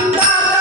Bye.